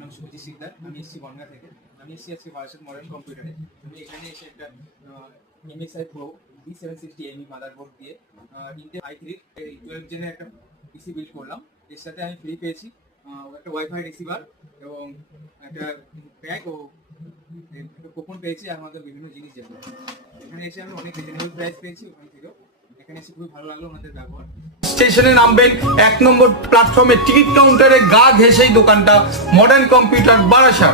নাম শুভজিৎ সিকদার। আমি এসেছি বনগাঁ থেকে। আমি এসেছি আজকে বারাসাত মডার্ন কম্পিউটারে। আমি এখানে এসে একটা MSI Pro B760ME মাদারবোর্ড দিয়ে Intel i3 12 জেনের একটা পিসি বিল্ড করলাম। এর সাথে আমি ফ্রি পেয়েছি একটা ওয়াইফাই রিসিভার এবং একটা ব্যাগ ও একটা কুপন পেয়েছি, আর আমাদের বিভিন্ন জিনিস যেগুলো এখানে এসে আমি অনেক রিজনেবল প্রাইস পেয়েছি। ওখান থেকেও এখানে এসে খুবই ভালো লাগলো ওনাদের ব্যবহার। স্টেশনে নামবেন, 1 নম্বর প্ল্যাটফর্মে টিকিট কাউন্টারে গা ঘেঁষেই দোকানটা, মডার্ন কম্পিউটার বারাসাত।